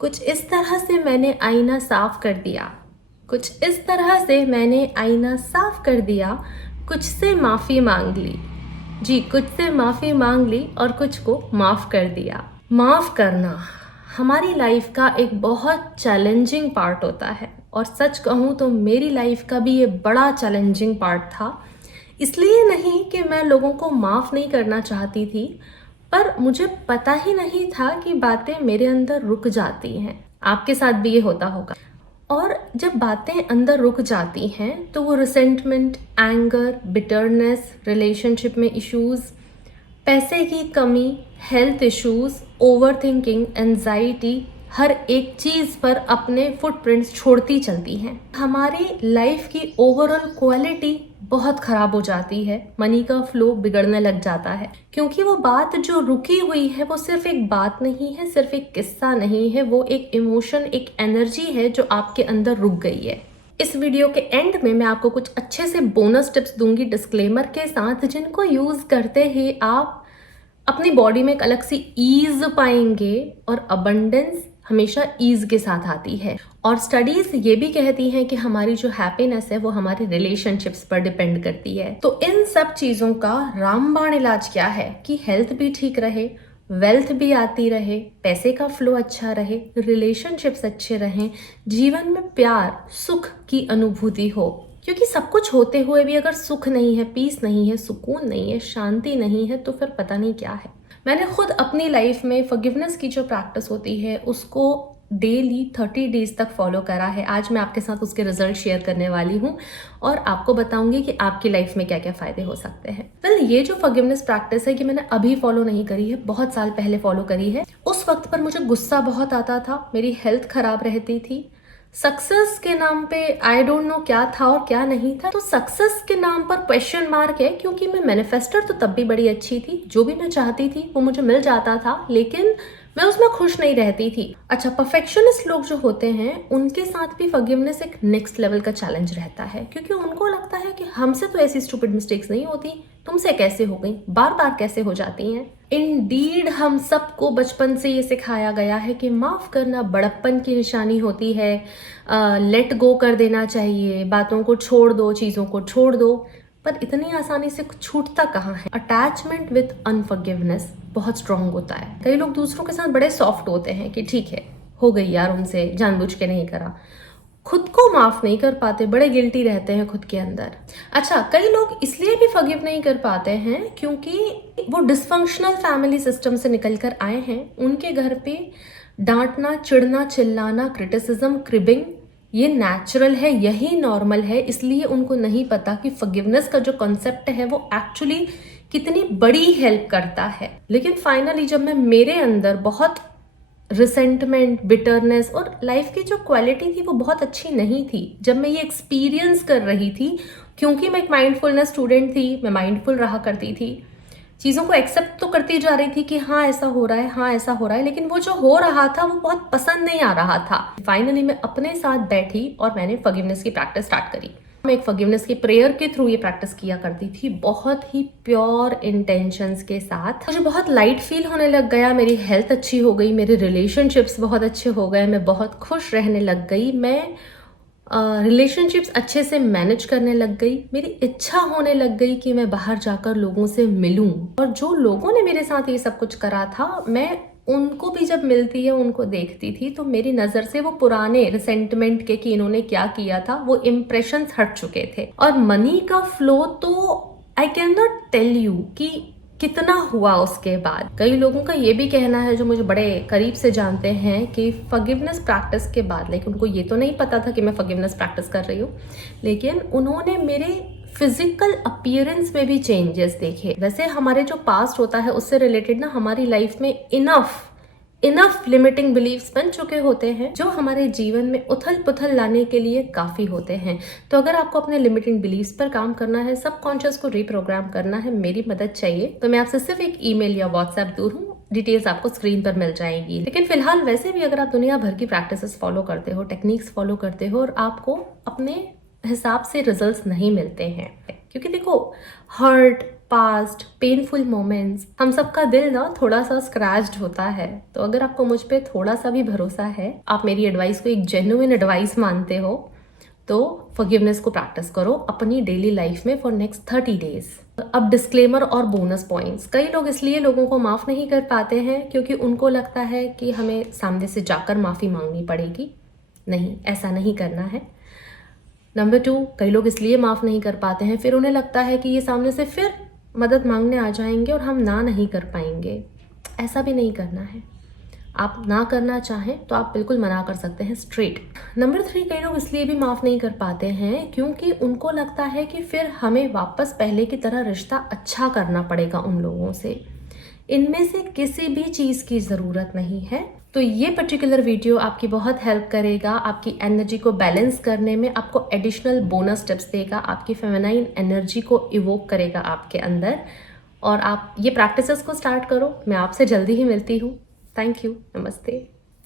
कुछ इस तरह से मैंने आईना साफ कर दिया, कुछ इस तरह से मैंने आईना साफ कर दिया, कुछ से माफ़ी मांग ली। जी, कुछ से माफ़ी मांग ली और कुछ को माफ़ कर दिया। माफ़ करना हमारी लाइफ का एक बहुत चैलेंजिंग पार्ट होता है, और सच कहूँ तो मेरी लाइफ का भी ये बड़ा चैलेंजिंग पार्ट था। इसलिए नहीं कि मैं लोगों को माफ़ नहीं करना चाहती थी, पर मुझे पता ही नहीं था कि बातें मेरे अंदर रुक जाती हैं। आपके साथ भी ये होता होगा। और जब बातें अंदर रुक जाती हैं तो वो रिसेंटमेंट, एंगर, बिटरनेस, रिलेशनशिप में इश्यूज़, पैसे की कमी, हेल्थ इश्यूज़, ओवरथिंकिंग, एंजाइटी, हर एक चीज़ पर अपने फुटप्रिंट्स छोड़ती चलती हैं। हमारी लाइफ की ओवरऑल क्वालिटी बहुत ख़राब हो जाती है, मनी का फ्लो बिगड़ने लग जाता है, क्योंकि वो बात जो रुकी हुई है वो सिर्फ एक बात नहीं है, सिर्फ एक किस्सा नहीं है, वो एक इमोशन, एक एनर्जी है जो आपके अंदर रुक गई है। इस वीडियो के एंड में मैं आपको कुछ अच्छे से बोनस टिप्स दूंगी डिस्क्लेमर के साथ, जिनको यूज़ करते ही आप अपनी बॉडी में एक अलग सी ईज पाएंगे। और अबंडेंस हमेशा ईज के साथ आती है। और स्टडीज ये भी कहती हैं कि हमारी जो हैप्पीनेस है वो हमारी रिलेशनशिप्स पर डिपेंड करती है। तो इन सब चीज़ों का रामबाण इलाज क्या है कि हेल्थ भी ठीक रहे, वेल्थ भी आती रहे, पैसे का फ्लो अच्छा रहे, रिलेशनशिप्स अच्छे रहें, जीवन में प्यार, सुख की अनुभूति हो। क्योंकि सब कुछ होते हुए भी अगर सुख नहीं है, पीस नहीं है, सुकून नहीं है, शांति नहीं है, तो फिर पता नहीं क्या है। मैंने खुद अपनी लाइफ में फॉरगिवनेस की जो प्रैक्टिस होती है उसको डेली 30 डेज तक फॉलो करा है। आज मैं आपके साथ उसके रिजल्ट शेयर करने वाली हूँ और आपको बताऊंगी कि आपकी लाइफ में क्या क्या फायदे हो सकते हैं। वेल, ये जो फॉरगिवनेस प्रैक्टिस है कि मैंने अभी फॉलो नहीं करी है, बहुत साल पहले फॉलो करी है। उस वक्त पर मुझे गुस्सा बहुत आता था, मेरी हेल्थ खराब रहती थी, सक्सेस के नाम पे आई डोंट नो क्या था और क्या नहीं था। तो सक्सेस के नाम पर क्वेश्चन मार्क है, क्योंकि मैं मैनिफेस्टर तो तब भी बड़ी अच्छी थी, जो भी मैं चाहती थी वो मुझे मिल जाता था, लेकिन मैं उसमें खुश नहीं रहती थी। अच्छा, परफेक्शनिस्ट लोग जो होते हैं उनके साथ भी फॉरगिवनेस एक नेक्स्ट लेवल का चैलेंज रहता है, क्योंकि उनको लगता है कि हमसे तो ऐसी स्टूपिड मिस्टेक्स नहीं होती, तुमसे कैसे हो गई, बार बार कैसे हो जाती हैं। इंडीड हम सबको बचपन से ये सिखाया गया है कि माफ़ करना बड़प्पन की निशानी होती है, लेट गो कर देना चाहिए, बातों को छोड़ दो, चीज़ों को छोड़ दो। पर इतनी आसानी से छूटता कहाँ है। अटैचमेंट विथ अनफॉरगिवनेस बहुत स्ट्रांग होता है। कई लोग दूसरों के साथ बड़े सॉफ्ट होते हैं कि ठीक है, हो गई यार उनसे, जानबूझ के नहीं करा। खुद को माफ नहीं कर पाते, बड़े गिल्टी रहते हैं खुद के अंदर। अच्छा, कई लोग इसलिए भी फॉरगिव नहीं कर पाते हैं क्योंकि वो डिसफंक्शनल फैमिली सिस्टम से निकल कर आए हैं। उनके घर पे डांटना, चिढ़ना, चिल्लाना, क्रिटिसिज्म, क्रिबिंग ये नेचुरल है, यही नॉर्मल है। इसलिए उनको नहीं पता कि फॉरगिवनेस का जो कॉन्सेप्ट है वो एक्चुअली कितनी बड़ी हेल्प करता है। लेकिन फाइनली जब मैं मेरे अंदर बहुत रिसेंटमेंट, बिटरनेस और लाइफ की जो क्वालिटी थी वो बहुत अच्छी नहीं थी, जब मैं ये एक्सपीरियंस कर रही थी, क्योंकि मैं एक माइंडफुलनेस स्टूडेंट थी, मैं माइंडफुल रहा करती थी, चीज़ों को एक्सेप्ट तो करती जा रही थी कि हाँ ऐसा हो रहा है, हाँ ऐसा हो रहा है, लेकिन वो जो हो रहा था वो बहुत पसंद नहीं आ रहा था। फाइनली मैं अपने साथ बैठी और मैंने फॉरगिवनेस की प्रैक्टिस स्टार्ट करी। मैं एक फॉरगिवनेस की प्रेयर के थ्रू ये प्रैक्टिस किया करती थी, बहुत ही प्योर इंटेंशंस के साथ। मुझे बहुत लाइट फील होने लग गया, मेरी हेल्थ अच्छी हो गई, मेरे रिलेशनशिप्स बहुत अच्छे हो गए, मैं बहुत खुश रहने लग गई, मैं रिलेशनशिप्स अच्छे से मैनेज करने लग गई, मेरी इच्छा होने लग गई कि मैं बाहर जाकर लोगों से मिलूं। और जो लोगों ने मेरे साथ ये सब कुछ करा था, मैं उनको भी जब मिलती है, उनको देखती थी, तो मेरी नज़र से वो पुराने रिसेंटमेंट के कि इन्होंने क्या किया था वो इम्प्रेशंस हट चुके थे। और मनी का फ्लो तो I can not tell you कि कितना हुआ उसके बाद। कई लोगों का ये भी कहना है, जो मुझे बड़े करीब से जानते हैं, कि फॉरगिवनेस प्रैक्टिस के बाद, लेकिन उनको ये तो नहीं पता था कि मैं फॉरगिवनेस प्रैक्टिस कर रही हूँ, लेकिन उन्होंने मेरे फिजिकल अपीयरेंस में भी चेंजेस देखे। वैसे हमारे जो पास्ट होता है उससे रिलेटेड ना हमारी लाइफ में इनफ लिमिटिंग बिलीव्स बन चुके होते हैं, जो हमारे जीवन में उथल पुथल लाने के लिए काफ़ी होते हैं। तो अगर आपको अपने लिमिटिंग बिलीव्स पर काम करना है, सबकॉन्शियस को रीप्रोग्राम करना है, मेरी मदद चाहिए, तो मैं आपसे सिर्फ एक ईमेल या व्हाट्सएप दूर हूँ, डिटेल्स आपको स्क्रीन पर मिल जाएंगी। लेकिन फिलहाल वैसे भी अगर आप दुनिया भर की प्रैक्टिसेस फॉलो करते हो, टेक्निक्स फॉलो करते हो, और आपको अपने हिसाब से रिजल्ट्स नहीं मिलते हैं, क्योंकि देखो, हर्ट, पास्ट पेनफुल मोमेंट्स। हम सबका दिल ना थोड़ा सा स्क्रैच्ड होता है, तो अगर आपको मुझ पे थोड़ा सा भी भरोसा है, आप मेरी एडवाइस को एक जेन्युइन एडवाइस मानते हो, तो फॉरगिवनेस को प्रैक्टिस करो अपनी डेली लाइफ में फॉर नेक्स्ट 30 डेज। अब डिस्क्लेमर और बोनस पॉइंट्स। कई लोग इसलिए लोगों को माफ़ नहीं कर पाते हैं क्योंकि उनको लगता है कि हमें सामने से जाकर माफ़ी मांगनी पड़ेगी। नहीं, ऐसा नहीं करना है। नंबर 2, कई लोग इसलिए माफ़ नहीं कर पाते हैं, फिर उन्हें लगता है कि ये सामने से फिर मदद मांगने आ जाएंगे और हम ना नहीं कर पाएंगे। ऐसा भी नहीं करना है। आप ना करना चाहें तो आप बिल्कुल मना कर सकते हैं स्ट्रेट। नंबर 3, कई लोग इसलिए भी माफ़ नहीं कर पाते हैं क्योंकि उनको लगता है कि फिर हमें वापस पहले की तरह रिश्ता अच्छा करना पड़ेगा उन लोगों से। इनमें से किसी भी चीज़ की ज़रूरत नहीं है। तो ये पर्टिकुलर वीडियो आपकी बहुत हेल्प करेगा, आपकी एनर्जी को बैलेंस करने में, आपको एडिशनल बोनस टिप्स देगा, आपकी फेमिनाइन एनर्जी को इवोक करेगा आपके अंदर। और आप ये प्रैक्टिसेस को स्टार्ट करो। मैं आपसे जल्दी ही मिलती हूँ। Thank you. नमस्ते।